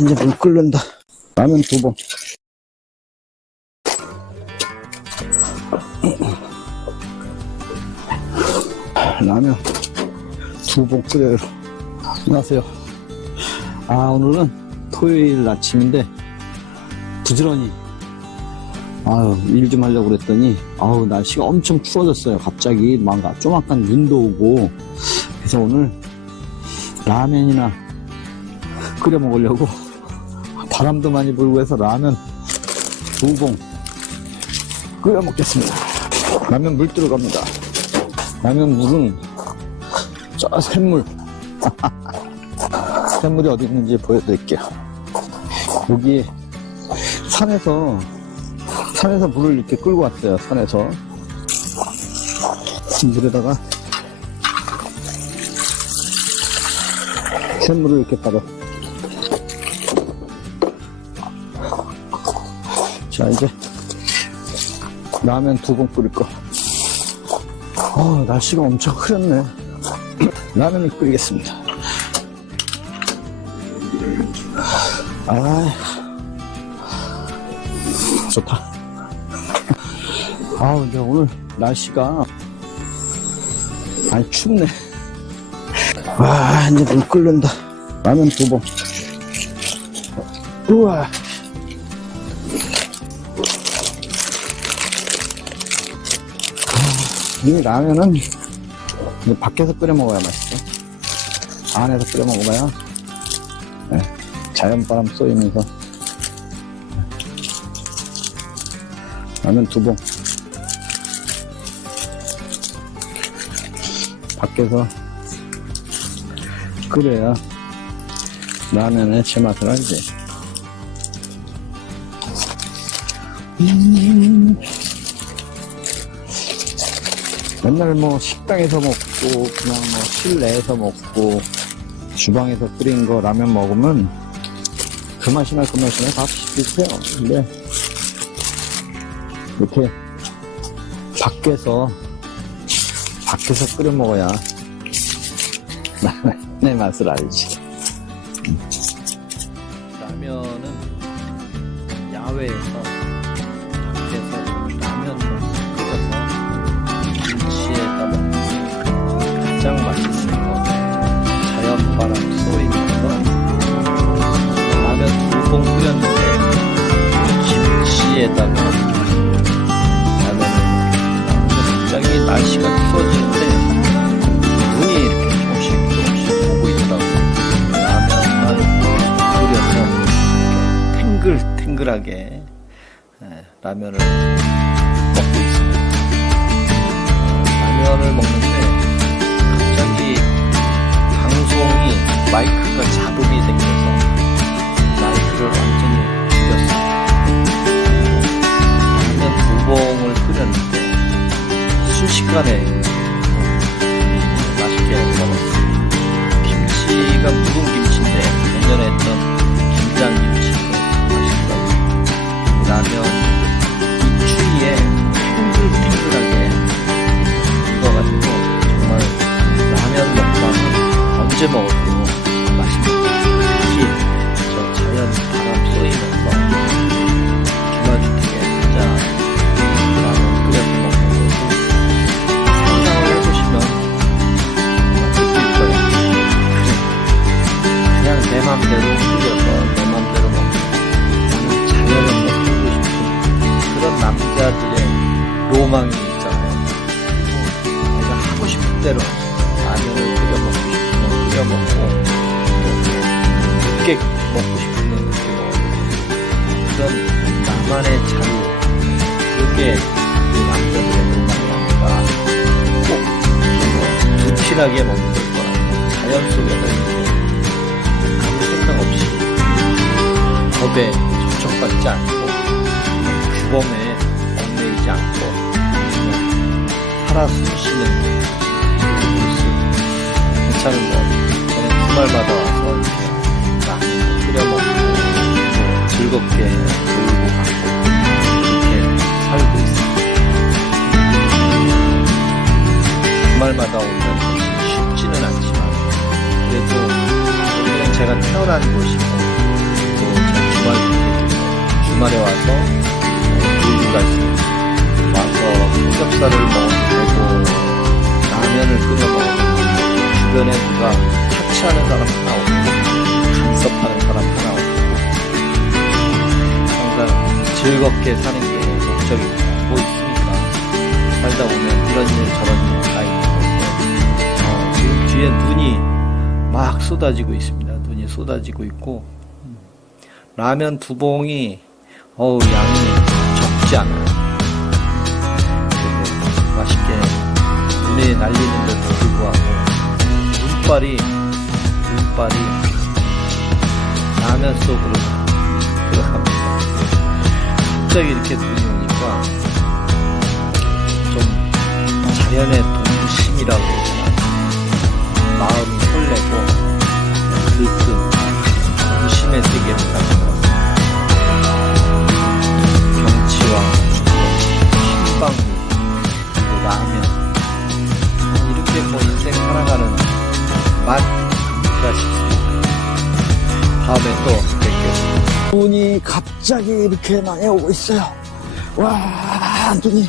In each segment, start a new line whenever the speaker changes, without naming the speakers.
이제 물 끓는다. 라면 두 봉. 라면 두봉 끓여요. 안녕하세요. 아, 오늘은 토요일 아침인데, 부지런히, 아유, 일 좀 하려고 그랬더니, 아우, 날씨가 엄청 추워졌어요. 갑자기, 뭔가 좀 약간 눈도 오고, 그래서 오늘 라면이나 끓여 먹으려고 바람도 많이 불고 해서 라면 두 봉 끓여 먹겠습니다. 라면 물 들어갑니다. 라면 물은 저 샘물. 샘물이 어디 있는지 보여드릴게요. 여기 산에서 산에서 물을 이렇게 끌고 왔어요. 산에서 물에다가 샘물을 이렇게 따라 자 이제 라면 두번 끓일 거. 어, 날씨가 엄청 흐렸네. 라면을 끓이겠습니다. 아 좋다. 아 근데 오늘 날씨가 아니 춥네. 와 이제 물 끓는다. 라면 두 봉. 우와 이 라면은 밖에서 끓여 먹어야 맛있어 안에서 끓여 먹어봐야 네, 자연바람 쏘이면서 라면 두봉 밖에서 끓여야 라면의 제맛을 알지. 음. 맨날 뭐 식당에서 먹고 그냥 뭐 실내에서 먹고 주방에서 끓인 거 라면 먹으면 그 맛이나 그 맛이나 다 비슷해요. 근데 이렇게 밖에서 밖에서 끓여 먹어야 내 맛을 알지.
라면은 야외에서 라면을 먹으니까 갑자기 날씨가 추워지는데 눈이 이렇게 조금씩 조금씩 오고 있더라고요 라면만 끓여서 탱글탱글하게 예, 라면을 먹고 있습니다. 라면을 먹는데 순식간에 맛있게 먹었어요. 김치가 묵은 김치인데 작년에 했던 김장김치도 맛있더라고요. 라면 로망이 있잖아요. 내가 하고 싶은 대로 라면을 끓여 먹고 싶으면 끓여 먹고 또 늦게 먹고 싶으면 늦게 먹고 그런 나만의 자유 그게 이 남자들의 로망이 아닌가 꼭 불필하게 먹는 것보다 자연 속에서 아무 생각 없이 법에 접촉받지 않고 규범에 얽매이지 않고 그냥 숨쉬는 그 모습 괜찮은 것 같아요. 저는 주말마다 와서 이렇게 라면도 끓여 먹고 또 즐겁게 놀고 가고 이렇게 살고 있습니다. 주말마다 온다는 것이 쉽지는 않지만 그래도 여기는 제가 태어난 곳이고 주말에 와서 놀기가 있습니다. 와서 삼겹살을 먹 누가 터치하는 사람 하나 없고 간섭하는 사람 하나 없고 항상 즐겁게 사는 게 목적입니다. 뭐 있습니까? 살다 보면 이런 일 저런 일 다 있는 건데 어, 지금 뒤에 눈이 막 쏟아지고 있습니다. 눈이 쏟아지고 있고 음, 라면 두 봉이 어우 양이 적지 않아요. 그리고 맛있게 눈에 날리는데도 불구하고 눈발이 눈발이 라면 속으로 들어갑니다. 갑자기 이렇게 눈이 오니까 좀 자연의 동심이라고 해야 마음이 설레고 들뜬 동심의 세계를 가는 것 경치와 한방울 그리고 라면 맛이라 싶습니다 다음에 또 뵙겠습니다
눈이 갑자기 이렇게 많이 오고 있어요. 와, 눈이,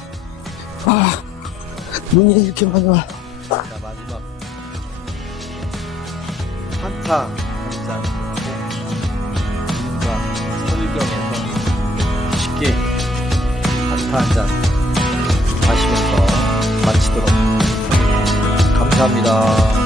와, 눈이 이렇게 많이 와.
자 마지막 한타 한잔 눈과 설경에서 쉽게 한타 한잔 마시면서 마치도록 하겠습니다. 감사합니다.